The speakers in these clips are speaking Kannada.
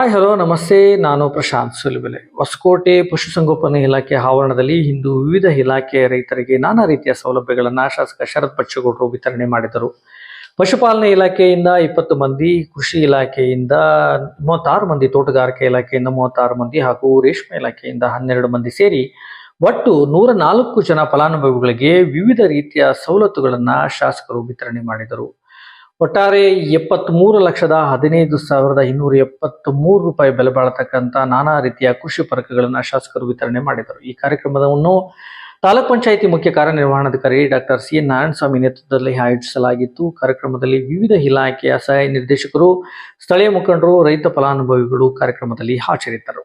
ಹಾಯ್ ಹಲೋ ನಮಸ್ತೆ. ನಾನು ಪ್ರಶಾಂತ್ ಸುಲಿಬೆಲೆ. ಹೊಸಕೋಟೆ ಪಶುಸಂಗೋಪನೆ ಇಲಾಖೆ ಆವರಣದಲ್ಲಿ ಇಂದು ವಿವಿಧ ಇಲಾಖೆಯ ರೈತರಿಗೆ ನಾನಾ ರೀತಿಯ ಸೌಲಭ್ಯಗಳನ್ನು ಶಾಸಕ ಶರತ್ ಬಚ್ಚೇಗೌಡರು ವಿತರಣೆ ಮಾಡಿದರು. ಪಶುಪಾಲನೆ ಇಲಾಖೆಯಿಂದ ಇಪ್ಪತ್ತು ಮಂದಿ, ಕೃಷಿ ಇಲಾಖೆಯಿಂದ ಮೂವತ್ತಾರು ಮಂದಿ, ತೋಟಗಾರಿಕೆ ಇಲಾಖೆಯಿಂದ ಮೂವತ್ತಾರು ಮಂದಿ ಹಾಗೂ ರೇಷ್ಮೆ ಇಲಾಖೆಯಿಂದ ಹನ್ನೆರಡು ಮಂದಿ ಸೇರಿ ಒಟ್ಟು ನೂರ ನಾಲ್ಕು ಜನ ಫಲಾನುಭವಿಗಳಿಗೆ ವಿವಿಧ ರೀತಿಯ ಸವಲತ್ತುಗಳನ್ನು ಶಾಸಕರು ವಿತರಣೆ ಮಾಡಿದರು. ಒಟ್ಟಾರೆ ಎಪ್ಪತ್ಮೂರು ಲಕ್ಷದ ಹದಿನೈದು ಸಾವಿರದ ಇನ್ನೂರ ಎಪ್ಪತ್ತ್ ಮೂರು ರೂಪಾಯಿ ಬೆಲೆ ಬಾಳತಕ್ಕಂಥ ನಾನಾ ರೀತಿಯ ಕೃಷಿ ಪರಕಗಳನ್ನು ಶಾಸಕರು ವಿತರಣೆ ಮಾಡಿದರು. ಈ ಕಾರ್ಯಕ್ರಮವನ್ನು ತಾಲೂಕ್ ಪಂಚಾಯಿತಿ ಮುಖ್ಯ ಕಾರ್ಯನಿರ್ವಹಣಾಧಿಕಾರಿ ಡಾಕ್ಟರ್ ಸಿ ಎನ್ ನಾರಾಯಣಸ್ವಾಮಿ ನೇತೃತ್ವದಲ್ಲಿ ಆಯೋಜಿಸಲಾಗಿತ್ತು. ಕಾರ್ಯಕ್ರಮದಲ್ಲಿ ವಿವಿಧ ಇಲಾಖೆಯ ಸಹಾಯ ನಿರ್ದೇಶಕರು, ಸ್ಥಳೀಯ ಮುಖಂಡರು, ರೈತ ಫಲಾನುಭವಿಗಳು ಕಾರ್ಯಕ್ರಮದಲ್ಲಿ ಹಾಜರಿದ್ದರು.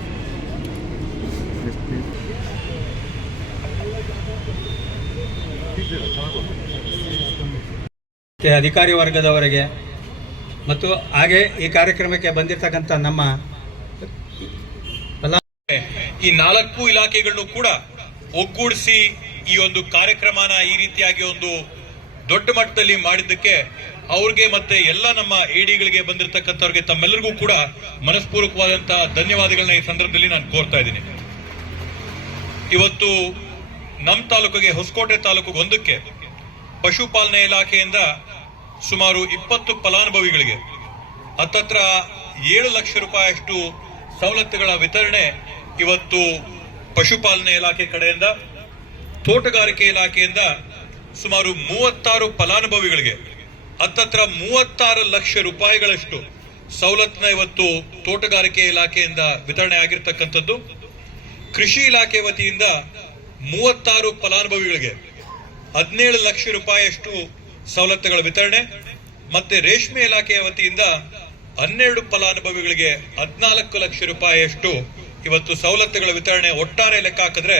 ಅಧಿಕಾರಿ ವರ್ಗದವರಿಗೆ ಮತ್ತು ಹಾಗೆ ಈ ಕಾರ್ಯಕ್ರಮಕ್ಕೆ ಬಂದಿರತಕ್ಕಂಥ ನಮ್ಮ ಈ ನಾಲ್ಕು ಇಲಾಖೆಗಳನ್ನು ಕೂಡ ಒಗ್ಗೂಡಿಸಿ ಈ ಒಂದು ಕಾರ್ಯಕ್ರಮನ ಈ ರೀತಿಯಾಗಿ ಒಂದು ದೊಡ್ಡ ಮಟ್ಟದಲ್ಲಿ ಮಾಡಿದ್ದಕ್ಕೆ ಅವ್ರಿಗೆ ಮತ್ತೆ ಎಲ್ಲ ನಮ್ಮ ಎಡಿಗಳಿಗೆ ಬಂದಿರತಕ್ಕಂಥವ್ರಿಗೆ ತಮ್ಮೆಲ್ಲರಿಗೂ ಕೂಡ ಮನಸ್ಪೂರ್ವಕವಾದಂತಹ ಧನ್ಯವಾದಗಳನ್ನ ಈ ಸಂದರ್ಭದಲ್ಲಿ ನಾನು ಕೋರ್ತಾ ಇದ್ದೀನಿ. ಇವತ್ತು ನಮ್ಮ ತಾಲೂಕಿಗೆ, ಹೊಸಕೋಟೆ ತಾಲೂಕಿಗೆ ಒಂದಕ್ಕೆ ಪಶುಪಾಲನೆ ಇಲಾಖೆಯಿಂದ ಸುಮಾರು ಇಪ್ಪತ್ತು ಫಲಾನುಭವಿಗಳಿಗೆ, ಹತ್ತತ್ರ ಏಳು ಲಕ್ಷ ರೂಪಾಯಿಯಷ್ಟು ಸವಲತ್ತುಗಳ ವಿತರಣೆ ಇವತ್ತು ಪಶುಪಾಲನೆ ಇಲಾಖೆ ಕಡೆಯಿಂದ, ತೋಟಗಾರಿಕೆ ಇಲಾಖೆಯಿಂದ ಸುಮಾರು ಮೂವತ್ತಾರು ಫಲಾನುಭವಿಗಳಿಗೆ, ಹತ್ತತ್ರ ಮೂವತ್ತಾರು ಲಕ್ಷ ರೂಪಾಯಿಗಳಷ್ಟು ಸವಲತ್ತಿನ ಇವತ್ತು ತೋಟಗಾರಿಕೆ ಇಲಾಖೆಯಿಂದ ವಿತರಣೆ ಆಗಿರ್ತಕ್ಕಂಥದ್ದು. ಕೃಷಿ ಇಲಾಖೆ ವತಿಯಿಂದ ಮೂವತ್ತಾರು ಫಲಾನುಭವಿಗಳಿಗೆ ಹದಿನೇಳು ಲಕ್ಷ ರೂಪಾಯಿಯಷ್ಟು ಸವಲತ್ತುಗಳ ವಿತರಣೆ ಮತ್ತೆ ರೇಷ್ಮೆ ಇಲಾಖೆಯ ವತಿಯಿಂದ ಹನ್ನೆರಡು ಫಲಾನುಭವಿಗಳಿಗೆ ಹದಿನಾಲ್ಕು ಲಕ್ಷ ರೂಪಾಯಿಯಷ್ಟು ಇವತ್ತು ಸವಲತ್ತುಗಳ ವಿತರಣೆ ಒಟ್ಟಾರೆ ಲೆಕ್ಕ ಹಾಕಿದ್ರೆ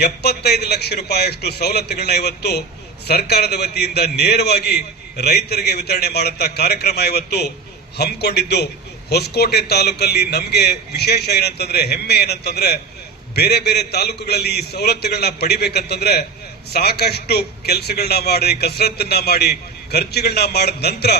ಎಪ್ಪತ್ತೈದು ಲಕ್ಷ ರೂಪಾಯಿಯಷ್ಟು ಸವಲತ್ತುಗಳನ್ನ ಇವತ್ತು ಸರ್ಕಾರದ ವತಿಯಿಂದ ನೇರವಾಗಿ ರೈತರಿಗೆ ವಿತರಣೆ ಮಾಡುತ್ತಾ ಕಾರ್ಯಕ್ರಮ ಇವತ್ತು ಹಮ್ಮಿಕೊಂಡಿದ್ದು ಹೊಸಕೋಟೆ ತಾಲೂಕಲ್ಲಿ ನಮಗೆ ವಿಶೇಷ ಏನಂತಂದ್ರೆ ಹೆಮ್ಮೆ ಏನಂತಂದ್ರೆ ಬೇರೆ ಬೇರೆ ತಾಲೂಕುಗಳಲ್ಲಿ ಈ ಸವಲತ್ತುಗಳನ್ನ ಪಡಿಬೇಕಂತಂದ್ರೆ ಸಾಕಷ್ಟು ಕೆಲಸಗಳನ್ನ ಮಾಡಿ, ಕಸರತ್ತನ್ನ ಮಾಡಿ ಖರ್ಚುಗಳನ್ನ ಮಾಡಿದ ನಂತರ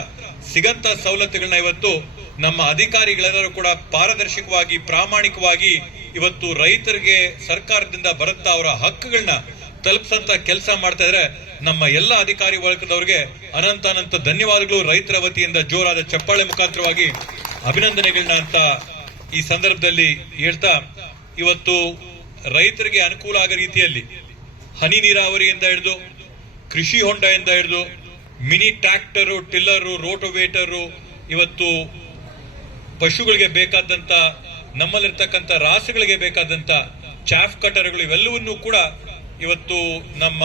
ಸಿಗಂತ ಸವಲತ್ತುಗಳನ್ನ ಇವತ್ತು ನಮ್ಮ ಅಧಿಕಾರಿಗಳೆಲ್ಲರೂ ಕೂಡ ಪಾರದರ್ಶಕವಾಗಿ, ಪ್ರಾಮಾಣಿಕವಾಗಿ ಇವತ್ತು ರೈತರಿಗೆ ಸರ್ಕಾರದಿಂದ ಬರುತ್ತಾ ಅವರ ಹಕ್ಕುಗಳನ್ನ ತಲುಪಿಸಂತ ಕೆಲಸ ಮಾಡ್ತಾ ಇದ್ರೆ ನಮ್ಮ ಎಲ್ಲ ಅಧಿಕಾರಿ ವರ್ಗದವರಿಗೆ ಅನಂತ ಅನಂತ ಧನ್ಯವಾದಗಳು. ರೈತರ ವತಿಯಿಂದ ಜೋರಾದ ಚಪ್ಪಾಳೆ ಮುಖಾಂತರವಾಗಿ ಅಭಿನಂದನೆಗಳನ್ನ ಅಂತ ಈ ಸಂದರ್ಭದಲ್ಲಿ ಹೇಳ್ತಾ ಇವತ್ತು ರೈತರಿಗೆ ಅನುಕೂಲ ಆಗೋ ರೀತಿಯಲ್ಲಿ ಹನಿ ನೀರಾವರಿಯಿಂದ ಹಿಡಿದು ಕೃಷಿ ಹೊಂಡದಿಂದ ಹಿಡಿದು ಮಿನಿ ಟ್ರ್ಯಾಕ್ಟರು, ಟಿಲ್ಲರು, ರೋಟೋವೇಟರು, ಇವತ್ತು ಪಶುಗಳಿಗೆ ಬೇಕಾದಂತ, ನಮ್ಮಲ್ಲಿರ್ತಕ್ಕಂಥ ರಾಸುಗಳಿಗೆ ಬೇಕಾದಂತ ಚಾಫ್ ಕಟರ್ಗಳು ಇವೆಲ್ಲವನ್ನೂ ಕೂಡ ಇವತ್ತು ನಮ್ಮ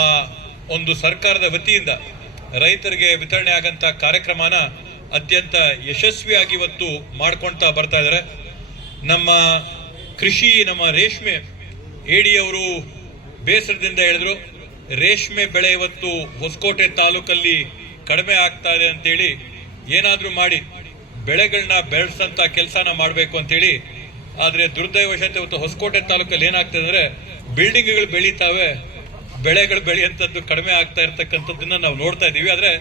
ಒಂದು ಸರ್ಕಾರದ ವತಿಯಿಂದ ರೈತರಿಗೆ ವಿತರಣೆ ಆಗಂತ ಕಾರ್ಯಕ್ರಮನ ಅತ್ಯಂತ ಯಶಸ್ವಿಯಾಗಿ ಇವತ್ತು ಮಾಡ್ಕೊಳ್ತಾ ಬರ್ತಾ ಇದ್ದಾರೆ. ನಮ್ಮ ಕೃಷಿ ನಮ್ಮ ರೇಷ್ಮೆ. ಎಡಿಯವರು ಬೇಸರದಿಂದ ಹೇಳಿದ್ರು, ರೇಷ್ಮೆ ಬೆಳೆ ಇವತ್ತು ಹೊಸಕೋಟೆ ತಾಲೂಕಲ್ಲಿ ಕಡಿಮೆ ಆಗ್ತಾ ಇದೆ ಅಂತೇಳಿ ಏನಾದರೂ ಮಾಡಿ, ಬೆಳೆಗಳನ್ನ ಬೆಳೆಸಂತ ಕೆಲಸನ ಮಾಡಬೇಕು ಅಂತೇಳಿ. ಆದ್ರೆ ದುರ್ದೈವಶಾತ್ ಇವತ್ತು ಹೊಸಕೋಟೆ ತಾಲೂಕಲ್ಲಿ ಏನಾಗ್ತದೆ ಅಂದರೆ ಬಿಲ್ಡಿಂಗ್ಗಳು ಬೆಳೀತಾವೆ, ಬೆಳೆಗಳು ಬೆಳೆಯುವಂಥದ್ದು ಕಡಿಮೆ ಆಗ್ತಾ ಇರ್ತಕ್ಕಂಥದ್ದನ್ನ ನಾವು ನೋಡ್ತಾ ಇದ್ದೀವಿ. ಆದ್ರೆ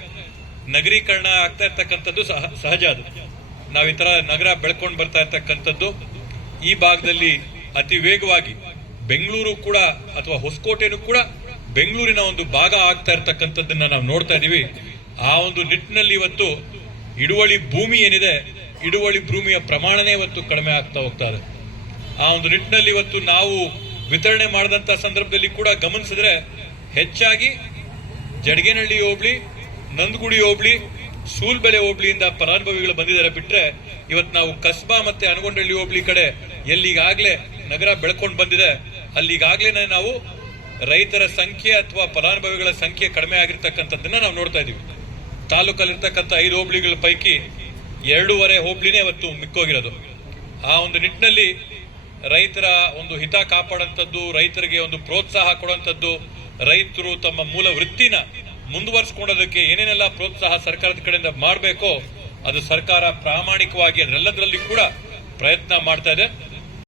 ನಗರೀಕರಣ ಆಗ್ತಾ ಇರ್ತಕ್ಕಂಥದ್ದು ಸಹ- ಸಹಜ ಅದು. ನಾವು ಈ ಥರ ನಗರ ಬೆಳ್ಕೊಂಡು ಬರ್ತಾ ಇರ್ತಕ್ಕಂಥದ್ದು ಈ ಭಾಗದಲ್ಲಿ ಅತಿ ವೇಗವಾಗಿ ಬೆಂಗಳೂರು ಕೂಡ ಅಥವಾ ಹೊಸಕೋಟೆನೂ ಕೂಡ ಬೆಂಗಳೂರಿನ ಒಂದು ಭಾಗ ಆಗ್ತಾ ಇರ್ತಕ್ಕಂಥದ್ದನ್ನ ನಾವು ನೋಡ್ತಾ ಇದೀವಿ ಆ ಒಂದು ನಿಟ್ಟಿನಲ್ಲಿ ಇವತ್ತು ಇಡುವಳಿ ಭೂಮಿ ಏನಿದೆ ಇಡುವಳಿ ಭೂಮಿಯ ಪ್ರಮಾಣನೇ ಇವತ್ತು ಕಡಿಮೆ ಆಗ್ತಾ ಹೋಗ್ತಾ ಇದೆ. ಆ ಒಂದು ನಿಟ್ಟಿನಲ್ಲಿ ಇವತ್ತು ನಾವು ವಿತರಣೆ ಮಾಡಿದಂತ ಸಂದರ್ಭದಲ್ಲಿ ಕೂಡ ಗಮನಿಸಿದ್ರೆ ಹೆಚ್ಚಾಗಿ ಜಡಗೇನಹಳ್ಳಿ ಹೋಬಳಿ, ನಂದಗುಡಿ ಹೋಬಳಿ ಸೂಲ್ಬೆಲೆ ಹೋಬಳಿಯಿಂದ ಫಲಾನುಭವಿಗಳು ಬಂದಿದ್ದಾರೆ ಬಿಟ್ರೆ ಇವತ್ತು ನಾವು ಕಸ್ಬಾ ಮತ್ತೆ ಅನಗೊಂಡಳ್ಳಿ ಹೋಬಳಿ ಕಡೆ ಎಲ್ಲಿಗಾಗ್ಲೇ ನಗರ ಬೆಳ್ಕೊಂಡು ಬಂದಿದೆ, ಅಲ್ಲಿಗಾಗ್ಲೇನೆ ನಾವು ರೈತರ ಸಂಖ್ಯೆ ಅಥವಾ ಫಲಾನುಭವಿಗಳ ಸಂಖ್ಯೆ ಕಡಿಮೆ ಆಗಿರ್ತಕ್ಕಂಥದ್ದನ್ನ ನಾವು ನೋಡ್ತಾ ಇದೀವಿ. ತಾಲೂಕಲ್ಲಿರ್ತಕ್ಕಂಥ ಐದು ಹೋಬಳಿಗಳ ಪೈಕಿ ಎರಡೂವರೆ ಹೋಬ್ಳಿನೇ ಇವತ್ತು ಮಿಕ್ಕೋಗಿರೋದು. ಆ ಒಂದು ನಿಟ್ಟಿನಲ್ಲಿ ರೈತರ ಒಂದು ಹಿತ ಕಾಪಾಡೋಂಥದ್ದು, ರೈತರಿಗೆ ಒಂದು ಪ್ರೋತ್ಸಾಹ ಕೊಡುವಂಥದ್ದು, ರೈತರು ತಮ್ಮ ಮೂಲ ವೃತ್ತಿನ ಮುಂದುವರಿಸಿಕೊಳ್ಳೋದಕ್ಕೆ ಏನೇನೆಲ್ಲ ಪ್ರೋತ್ಸಾಹ ಸರ್ಕಾರದ ಕಡೆಯಿಂದ ಮಾಡಬೇಕೋ ಅದು ಸರ್ಕಾರ ಪ್ರಾಮಾಣಿಕವಾಗಿ ಅದರೆಲ್ಲದರಲ್ಲಿ ಕೂಡ ಪ್ರಯತ್ನ ಮಾಡ್ತಾ ಇದೆ.